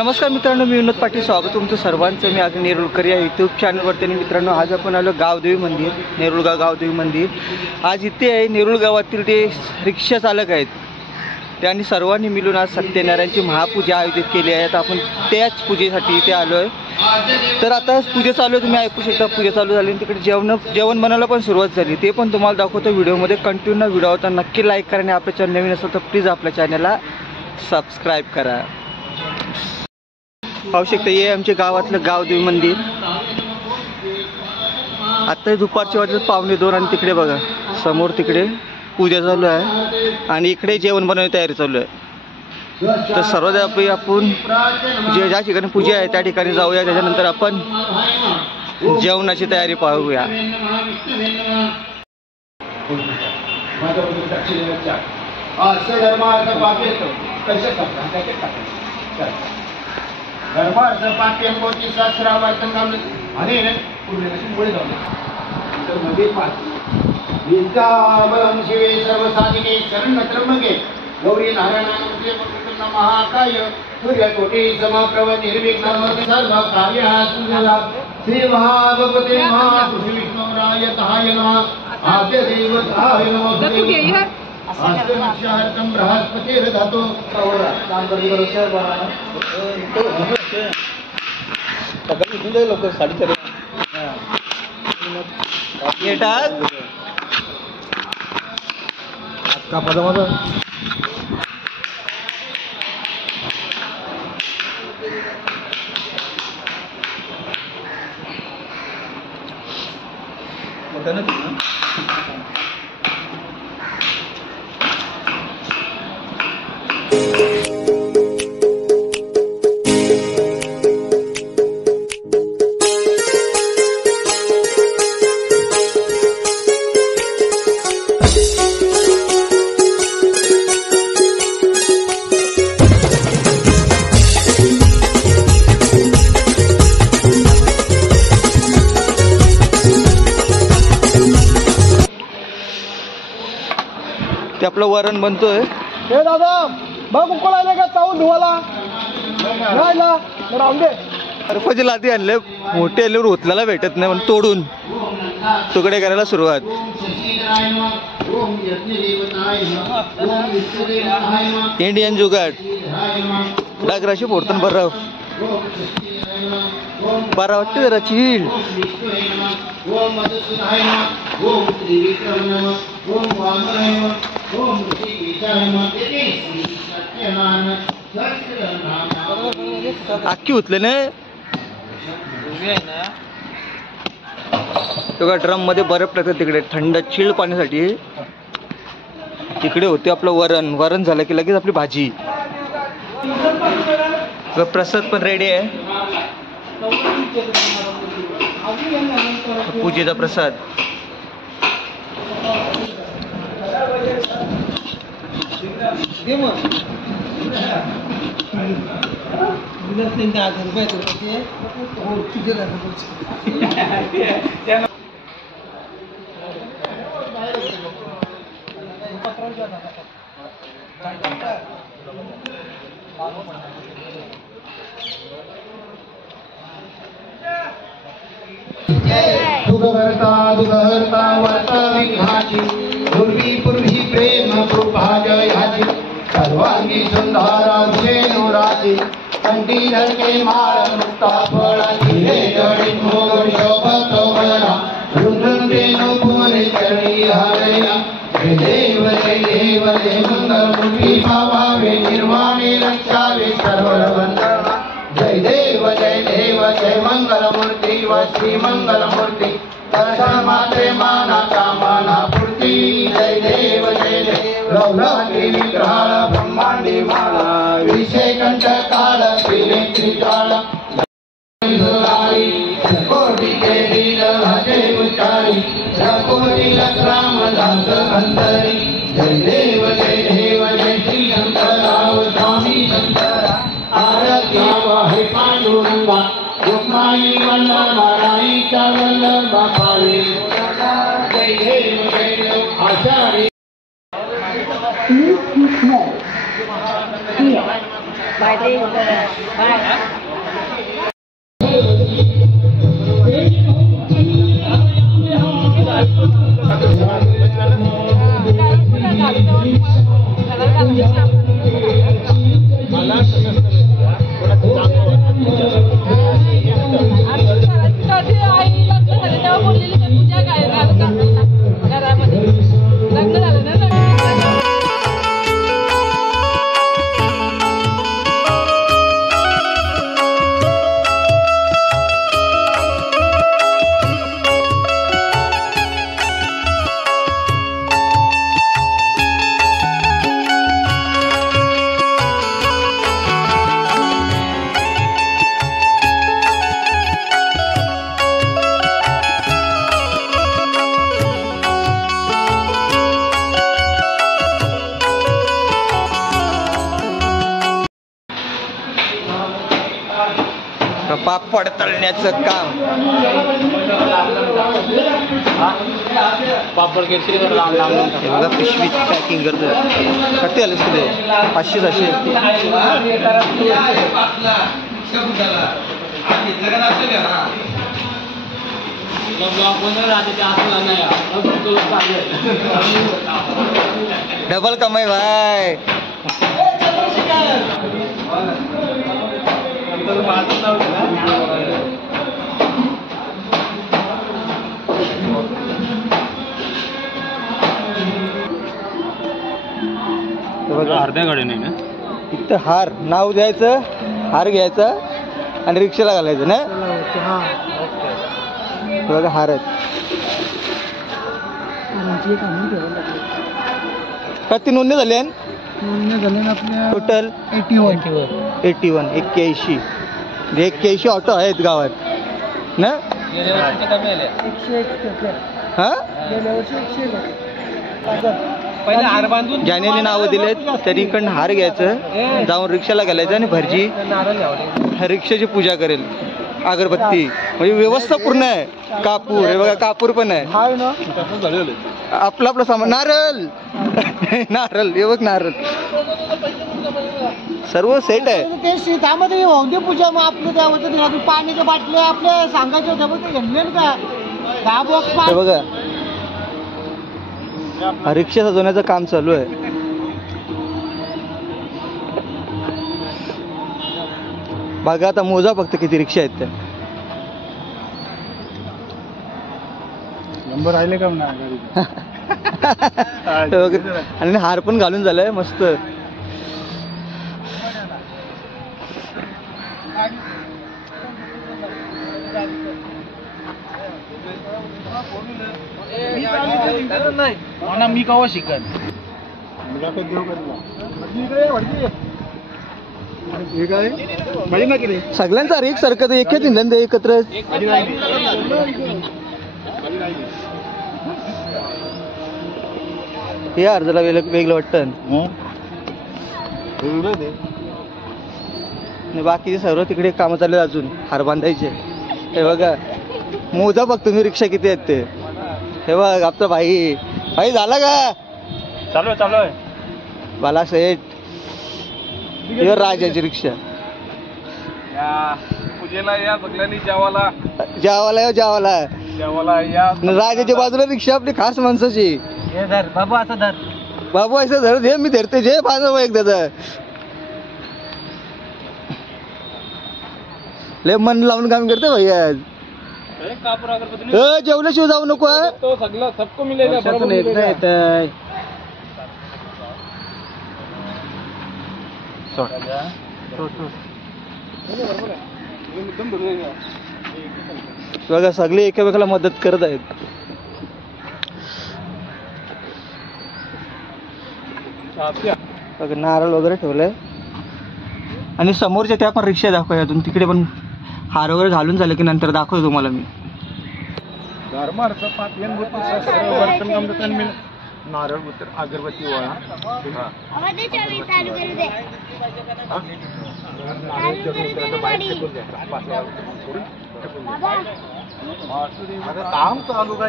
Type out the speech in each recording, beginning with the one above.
नमस्कार मित्रांनो, मी विनोद पाटील. स्वागत तुमचं सर्वांचं. मी आज नेरुळकर या यूट्यूब चॅनलवरती. मित्रांनो, आज आपण आलो गावदेवी मंदिर, नेरुळगाव गावदेवी मंदिर. आज इथे आहे नेरुळ गावातील ते रिक्षा चालक आहेत, त्यांनी सर्वांनी मिळून आज सत्यनारायणची महापूजा आयोजित केली आहे. तर आपण त्याच पूजेसाठी इथे आलो आहे. तर आता पूजा चालू आहे, तुम्ही ऐकू शकता. पूजा चालू झाली, तिकडे जेवण बनायला पण सुरुवात झाली. ते पण तुम्हाला दाखवतो व्हिडिओमध्ये. कंटिन्यू व्हिडिओ होता. नक्की लाईक करा आणि आपल्या चॅनल नवीन असेल तर प्लीज आपल्या चॅनलला सबस्क्राईब करा. पाहू शकता, हे आमच्या गावातलं गावदेवी मंदिर. आता दुपारचे वाजले 1:45 आणि तिकडे बघा समोर तिकडे पूजा चालू आहे आणि इकडे जेवण बनवण्याची तयारी चालू आहे. तर सर्वात आपण ज्या ठिकाणी पूजा आहे त्या ठिकाणी जाऊया. त्याच्यानंतर आपण जेवणाची तयारी पाहूया. धर्मार्थ पाठ्यम कोटी सहस्रावर्तन काम आणि पूर्णशी मुळे जाऊ तर मध्ये पाच विद्यावरम शिवे सर्वसाधिके शरण त्र्यंबके गौरी नारायणाय महाकाय सूर्यकोटी समप्रभ निर्विघ्नं सर्व कार्यासु सदा श्री महाभगवते महापुरुष विष्णुराय तहाय नमः आद्य देवताय नमः. अष्टमक्षार्थम बृहस्पतिर्धातो काम करी सकाळी लोक 4:30 येतात का पदामध्ये ते आपलं वरण बनतोय. हे दादा बघ उकळ आले का चावून धुवाला राहिला राहून दे. बर्फाची लादी आणले, मोठे आल्यावर उचलायला भेटत नाही म्हणून तोडून तुकडे करायला सुरुवात. इंडियन जुगाड डागराशी फोडताना बर्फ बरा वाटतं जरा चिल. अख्खी उचले ना तो ड्रम मध्ये बर्फ टाकतात तिकडे थंड चिल पाण्यासाठी. तिकडे होते आपलं वरण झालं की लगेच आपली भाजी. प्रसाद पण रेडी आहे, पूजेचा प्रसाद. दुःखहर्ता वर्ता विघ्नाची पूर्वी प्रेम कृपा जयाची सर्वांगी सुंदरा धेनुराची कंठी धरके माळ मुक्ता फळाची हे जडी मोर शोभत बळरा रुद्रेनु पुरे चरणी हरया. जय देव जय मंगलमूर्ती पावावे निर्वाणे रक्षावे सर्व वंदना. जय देव जय मंगलमूर्ती व श्री मंगलमूर्ती दर्शन मात्रे माना कामना पूर्ती. जय देव रौरात्री विग्रहाळ ब्रह्मांडी माळा विषय कंठ काळ त्रिनेत्री काळ कोटी के दीन हजे उच्चारी कोटी राम दास अंतरी. जय देव जय श्री शंकराव स्वामी शंकरा आरती वाहे पांडुरंगा गोमाई वल्लभाई चा वल्लभा पाळी. जय देव आचार्य पापड तळण्याचं काम पापड केसरी बघा पिशवी पॅकिंग करतो किती आलं तुझे 500-600 डबल कमाई भाई अर्ध्या गाडी नाही ना इथं हार नाव द्यायचं हार घ्यायचा आणि रिक्षाला घालायचं ना बघा हार आहेत किती नोंदणी झाली टोटल 81 81 ऑटो आहेत गावात ना हा ज्याने नावं दिलेत त्यांनीकडनं हार घ्यायचं जाऊन रिक्षाला घालायचं आणि भरजी रिक्षाची पूजा करेल अगरबत्ती म्हणजे व्यवस्था पूर्ण आहे कापूर हे बघा कापूर पण आहे आपलं सामान नारळ नारळ हे बघ नारळ सर्व सेट आहे ते त्यामध्ये होऊन दे पूजा मग आपलं त्यामध्ये पाण्याच्या बाटल्या आपल्या सांगायच्या होत्या बघ ते घेतले का दहा बॉक्स हे बघा रिक्षा सजवण्याचं काम चालू आहे बघा आता मोजा फक्त किती रिक्षा आहेत त्या नंबर आले का आणि हार पण घालून झालाय मस्त मी कवा शिकन सगळ्यांचा रेक सारखं एकच इंधन एकत्र हे अर्जाला वेगळं वाटतं बाकीचे सर्व तिकडे कामं चालले अजून हार बांधायचे हे बघा मोजा बघ तुम्ही रिक्षा किती आहेत ते हे बघ आपला भाई भाई झाला का चालू आहे बाला सेठ राजाची रिक्षा पूजेला या सगळ्यांनी जेवाला या राजाच्या बाजूला रिक्षा आपली खास माणसाची बाबू असं धर बाबू असं धर दे मी धरते जे बांधव एकदा लय मन लावून काम करते भैया जेवल्याशिवाय जाऊ नको तो सगळं सबको मिलेगा बघा सगळे एकामेकाला मदत करत आहेत बघा नारळ वगैरे ठेवलंय आणि समोरच्या त्या पण रिक्षा दाखवूया अजून तिकडे पण हार वगैरे घालून झालं की नंतर दाखवतो तुम्हाला मी नारळ अगरबत्ती वळा काम चालू का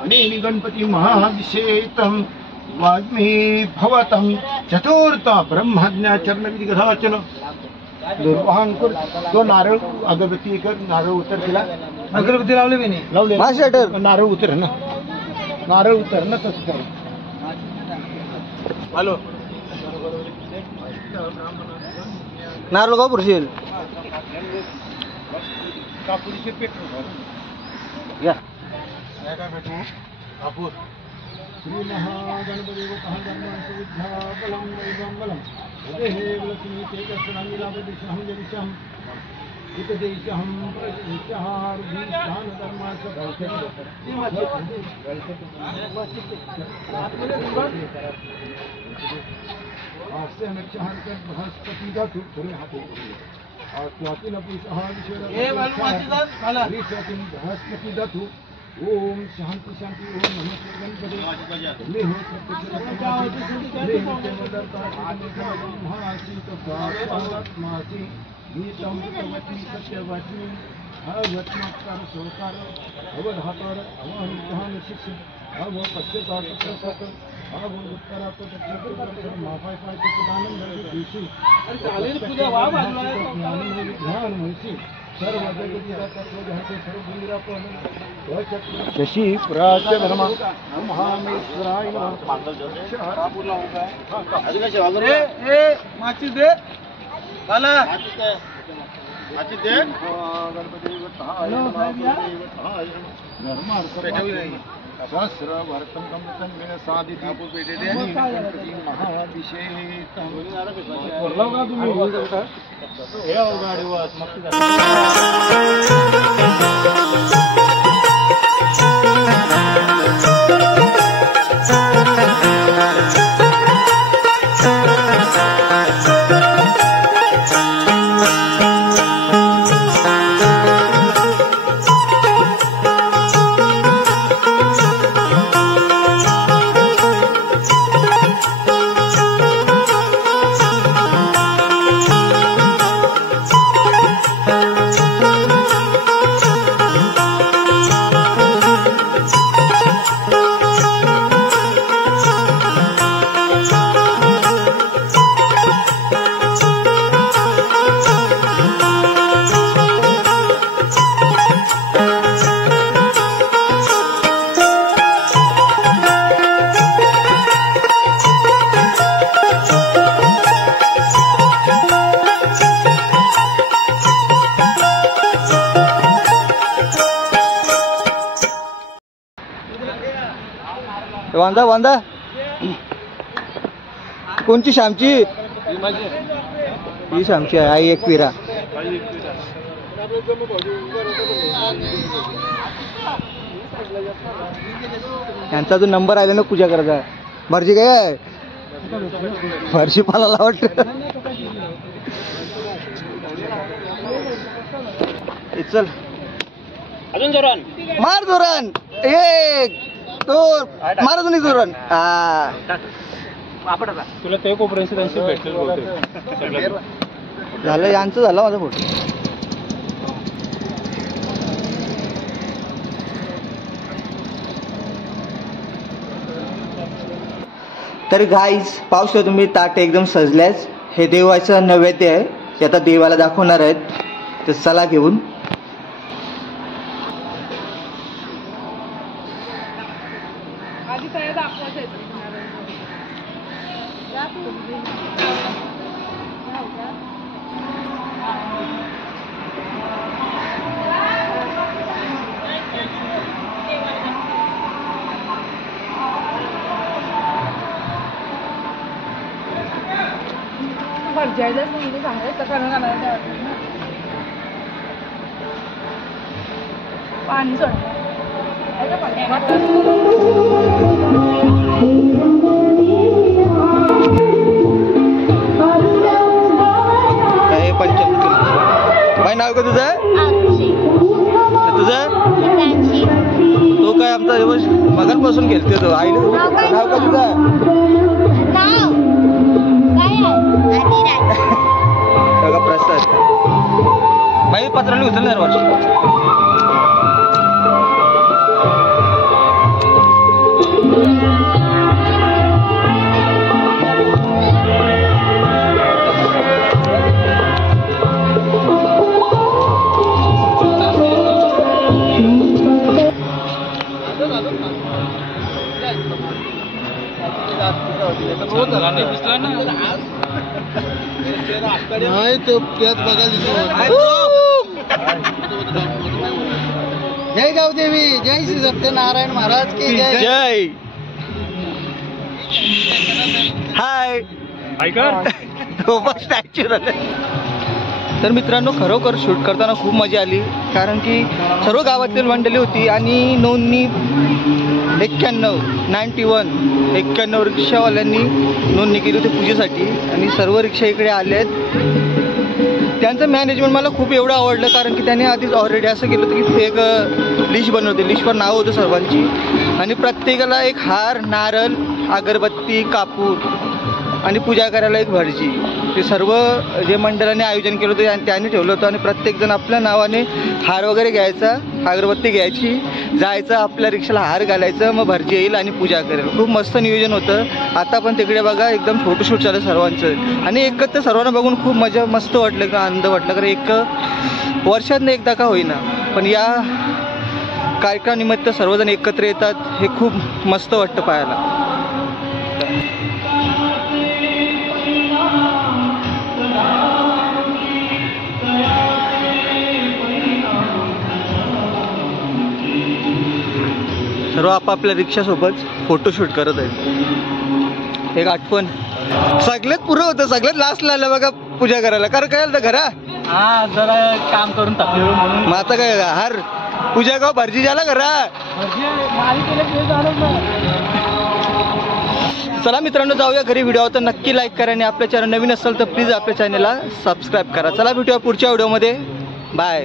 आणि गणपती महाभिषेकम वाग्मी भवतं चतुर्थ ब्रह्मज्ञाचरणविधी गधाचन दुर्वाहन कर तो नारळ अगरबत्ती कर नारळ उतर तिला अगरबत्ती लावली की नाही लावले माझ्या शटर नारळ उतर ना नारळ उतर ना तसं कर हॅलो नारळ गाव पुरशील कापूरचे पेट या काय भेटू कापूर श्री महागणपती विद्याबलं वैभवं हे लक्ष्मी ते दर्शनामी लाभदेशहं जनिशहं हितदेशहं प्रतिदेशहार्दिष्टान धर्माचं हास्य नक्षहार कर बृहस्पती धातु थोडे हाते स्वातीन पुरुषः बृहस्पती धातु ओम शांति शांति ओम नमः गणपते ले हो महासी गीतम प्रवचन सत्यवचनी अवत्मकार सोकार अवधातर अवहन शिष्य अव पश्चात प्रसाद अव उत्तरात दक्षिण माफाय पाय चिदानंद दिवशी पूजा वा ध्यान म्हणसी सर्व जगतीचा तत्व ध्याते सर्व निरापण शशी प्राच्य धर्म महामेश्वराय माची दे आला माची दे सहस्र वर्तम कमतन में साधित आपको पेटे दे महाभिषेक बोलला का तुम्ही हे गाडी वास मक्ती वांदा वांदा कोणची श्यामची ही श्यामची आहे आई एक पिरा यांचा जो नंबर आला ना पूजा करायचा भरशी काय भरशी पाला वाटत चल अजून जोरान मार जोरान एक दोन मारा तुम्ही जोरान तुला ते कोपऱ्यांशी त्यांशी भेटलेलं झालं यांचं झालं माझा फोटो तर गाईज पाहू शकता तुम्ही ताट एकदम सजल्यास हे देवाचं नैवेद्य आहे ते आता देवाला दाखवणार आहेत ते चला घेऊन पाणी सोड भाई नाव का तुझं तुझं तो काय आमचा मगनपासून खेळते तो आई नाव का तुझं प्रसाद भाई पत्राने उचलणार वर्ष नाही तो त्याच बघायला जय गावदेवी, जय श्री सत्यनारायण महाराज की जय. जय. हाय. स्टॅच्यू. तर मित्रांनो, खरोखर शूट करताना खूप मजा आली, कारण की सर्व गावातील मंडळी होती आणि नोंदणी 91 रिक्षावाल्यांनी नोंदणी केली होती पूजेसाठी आणि सर्व रिक्षा इकडे आले आहेत. त्यांचं मॅनेजमेंट मला खूप एवढं आवडलं, कारण की त्याने आधीच ऑलरेडी असं केलं होतं की एक लिस्ट बनवते, लिस्टवर नाव होतं सर्वांची आणि प्रत्येकाला एक हार, नारळ, अगरबत्ती, कापूर आणि पूजा करायला एक भटजी. ते सर्व जे मंडळाने आयोजन केलं होतं त्यांनी ठेवलं होतं आणि प्रत्येकजण आपल्या नावाने हार वगैरे घ्यायचा, अगरबत्ती घ्यायची, जायचं आपल्या रिक्षाला हार घालायचं, मग भटजी येईल आणि पूजा करेल. खूप मस्त नियोजन होतं. आता पण तिकडे बघा एकदम फोटोशूट चालू सर्वांचं आणि एकत्र सर्वांना बघून खूप मजा, मस्त वाटलं का आनंद वाटला, कारण एक वर्षातनं एकदा का होईना पण या कार्यक्रमानिमित्त सर्वजण एकत्र येतात, हे खूप मस्त वाटतं पाहायला. सर्व आपापल्या रिक्षासोबत फोटोशूट करत आहेत. एक आठवण सगळ्यात पुरं होतं, सगळ्यात लास्टला आलं बघा पूजा करायला. कारण काय आलं घरा जरा काम करून टाकलो म्हणून. मग आता काय हार पूजा का भरजी झाला घरा. चला मित्रांनो, जाऊया घरी. व्हिडिओ तर नक्की लाईक करा आणि आपल्या चॅनल नवीन असेल तर प्लीज आपल्या चॅनलला सबस्क्राईब करा. चला भेटूया पुढच्या व्हिडिओमध्ये. बाय.